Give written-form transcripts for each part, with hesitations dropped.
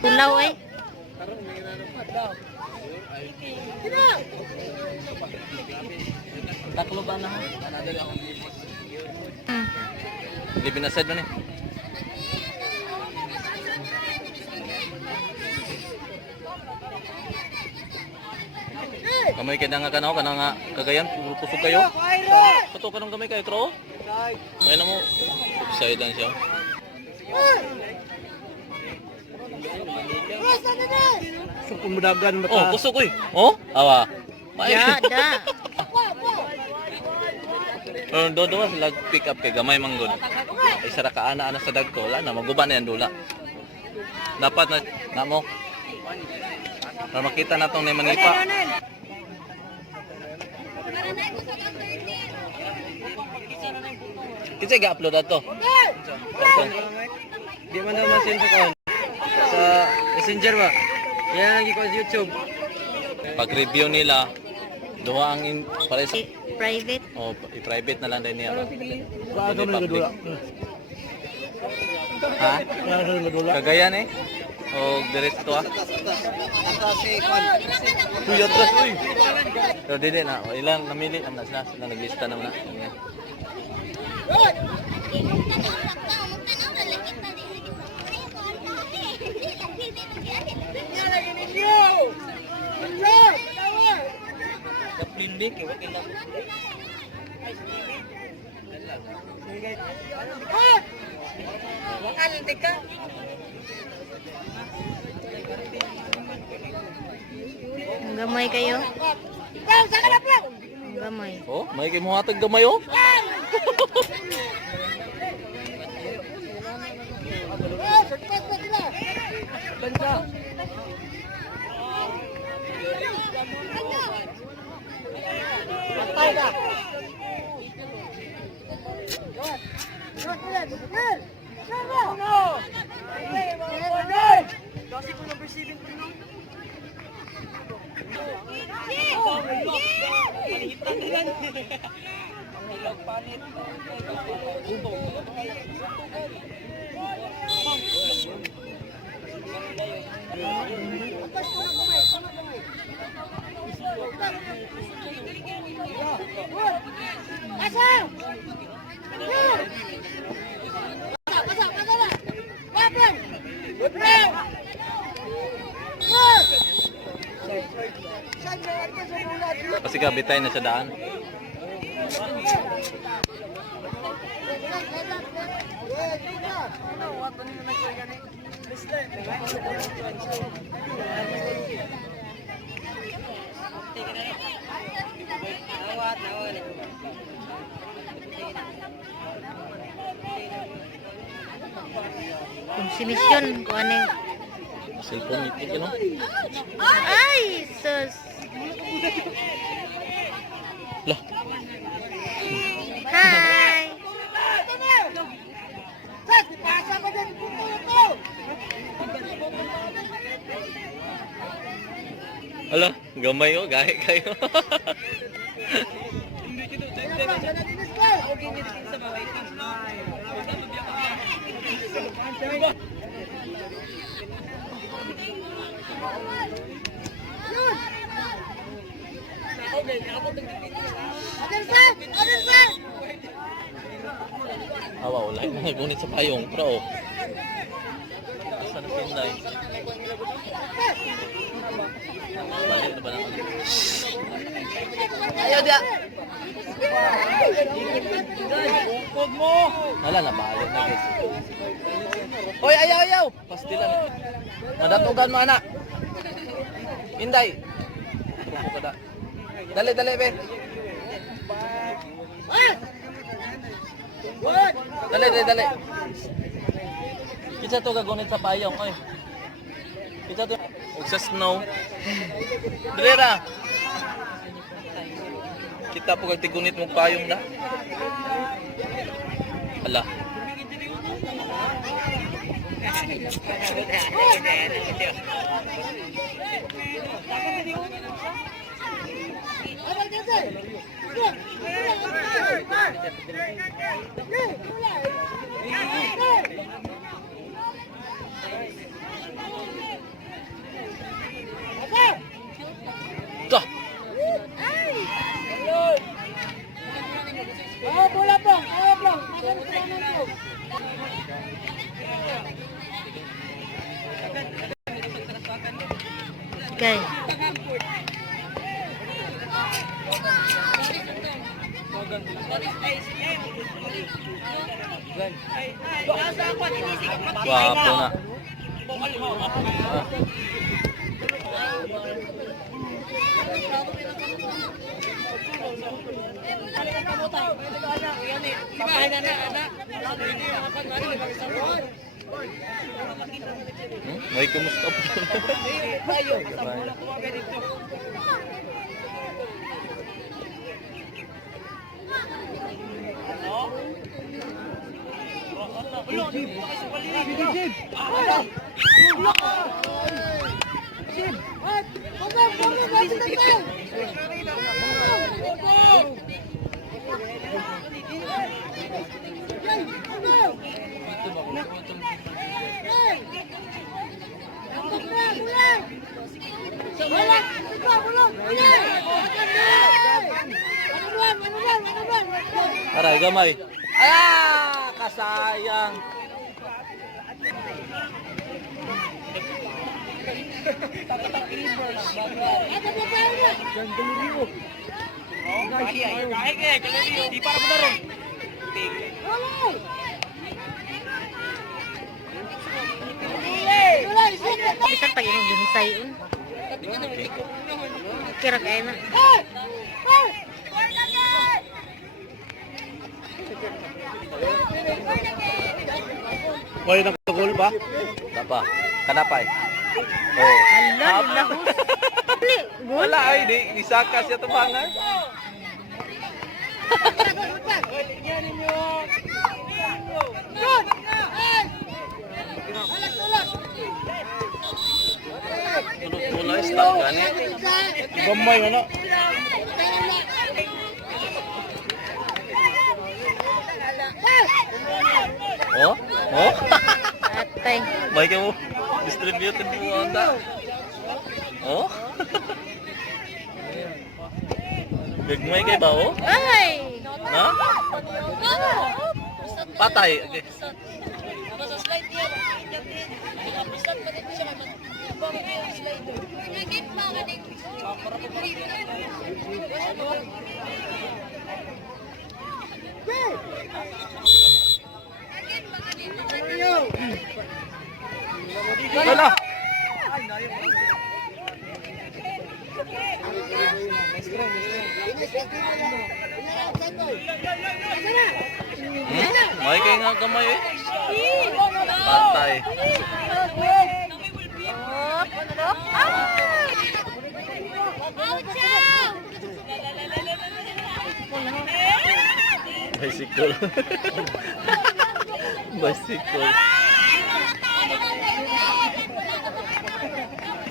Pulaw ay. Taklo ba na? Hindi binasad man eh. Kamay kaya nga kanaw, kana nga kagayan, kusog kayo. Pato ka ng gamay kayo, tro? May na mo, upside lang siya. Kumudagan mata. Oh, kusog oy. Oh, awa. Ya, da. Do sila pick up kay gamay manggod. Isa ra ka ana sa dagko, wala na maguba na yan dula. Dapat na mo. Para makita natong na manipa. Kasi ga-upload ato. Di man naman send sa kon. Sa Messenger ba? Yan lagi ko sa YouTube. Pag-review nila, duha ang para sa Private. oh, i-private na lang din niya. Wala ka man gadula. Ha? Wala ka man gadula. Kagayan eh. O diretso ah. Tuyat ras uy. Pero dili na, o, ilang namili naman na sila naglista naman na. Yan. Kaplimbik, wakil lang. Wakal ka. Ang gamay kayo. Ang gamay. Oh, may kay muhatag gamay oh. Kasi kabitay na sa daan. Kung si mission, kung ano yung... Cellphone itik yun oh. Ay, sus. Lah. Hi. Ala, gamay oh, gahe kayo. Awa, wala yung mga gunit sa payong, pro. Asa na pinday? Balik na ba naman? Ayaw dia! Bukod mo! Wala na, balik na guys. Hoy, ayaw, ayaw! Pastilan. Madatugan mo, anak. Inday. Pupo ka da. Dali, dali, be. Dali, dali, dali. Kita to gagunit sa payong, oy. Kita to. Huwag sa snow. Drera. Kita po kagtigunit mong payong na. Ala. Ito. Okay. Wapo na. May kumusta po? Aray, gamay. Ah, kasayang. Bisan pag imong ginisayon. Kira kaya na. Wala nagtugol ba? Tapa. Kanapay. Oh. Hala, lahus. Dali, gol. Wala ay di isaka siya tubangan. Tulog-tulog stop gani. Gamay ano? Oh? Oh? Atay. May ka mo distribute di mo anda. Oh? Gagmay kay ba oh? Ay! Ha? Patay. Okay. Wala. May kay nga gamay eh. Patay. Bicycle. Bicycle.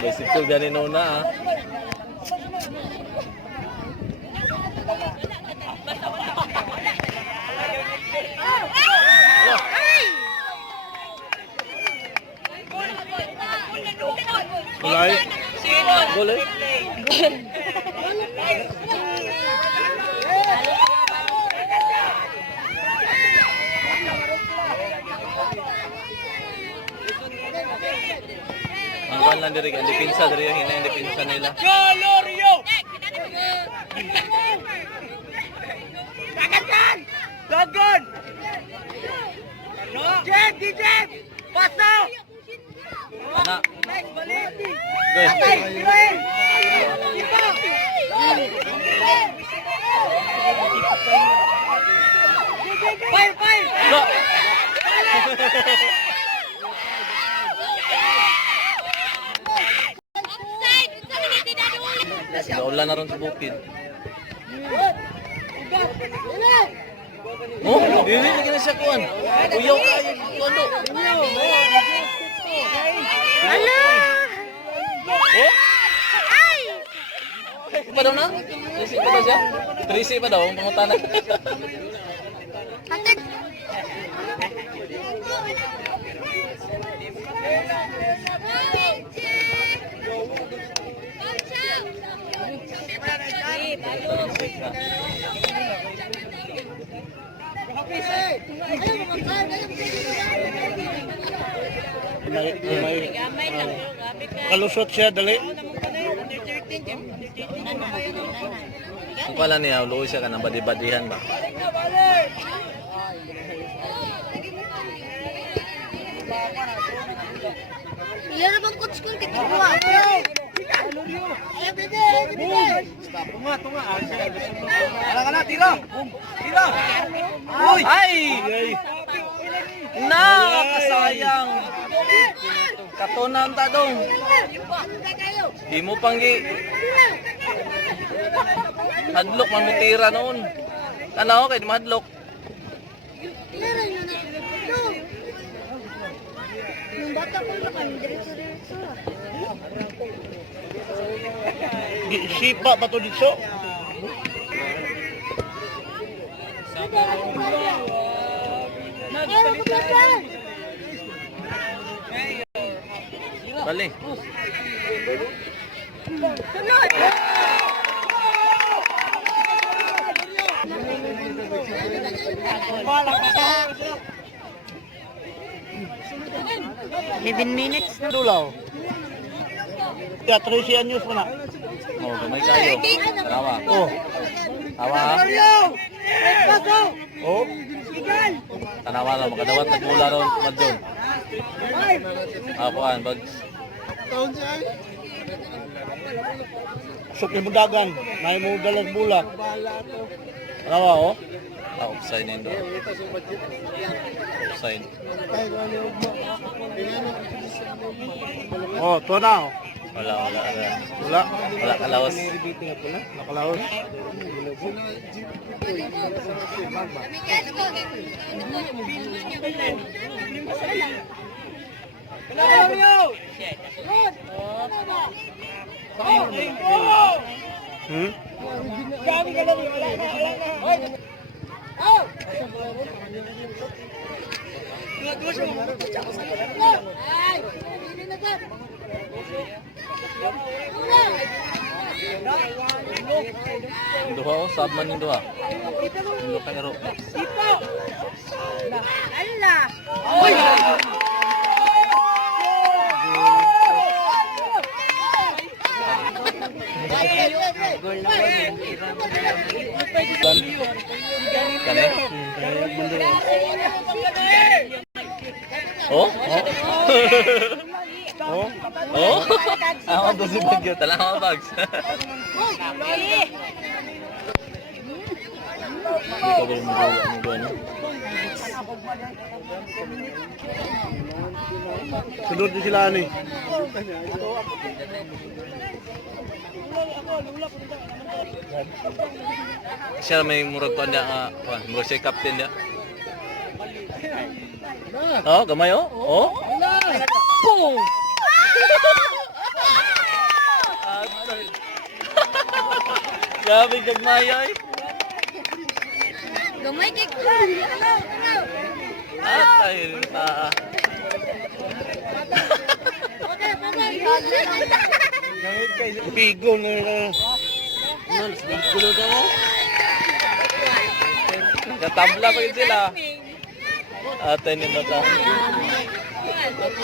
Bicycle gani nuna ah. Kulay. Gol eh. Ang lang diri ang depensa diri yung hinay depensa nila. Galorio! Dagan! Dagan! Jet! Jet! Paso! Ana. Balik! Guys. Fire! Fire! Go! Naulan na ron sa bukid. Oh, dili lagi na siya kuan. Uyaw kayo kondo. Hala! Oh, Ay! pa daw na? 13 pa daw siya? 13 pa daw ang pangutana. Hatid Kalusot siya, dali. Ang pala niya, luoy siya ka ng badi-badihan ba? Ilan bang coach ko kita buwa? Ay! Nakakasayang! Katunan ta dong. Di mo panggi. Hadlok mamutira noon. Tanaw kay madlok. Nung bata ko na kami, diretso-diretso. Sipa pa to dito. Bali. Eleven minutes na. Dulaw. Ya, 13 anyos na. Oh, gamay kayo. Tarawa. Oh. Tawa. Oh. Tanawa na makadawat na mula ron madon. Apuan bag. Sok mo dagan, may mo dalag bulak. Rawa oh. Offside nindo. Offside. Oh, to na. Wala. Wala. Wala kalawas. Nakalaos. Hmm? Duha oh, sabman yung duha. Duha ka ero. Kani? Oh? Oh. Oh? Ako to si Bagyo. Tala mga bags. Ito ba yung mga ano? Sunod din sila ni. Siya may murag ko niya murag siya captain niya. Oh, gamay oh. Oh. Boom! Grabe gagmaya eh. Gamay kay ko. Atay pa. Bigo na. Bigo na daw. Katabla pa yun sila. Atay ni mata.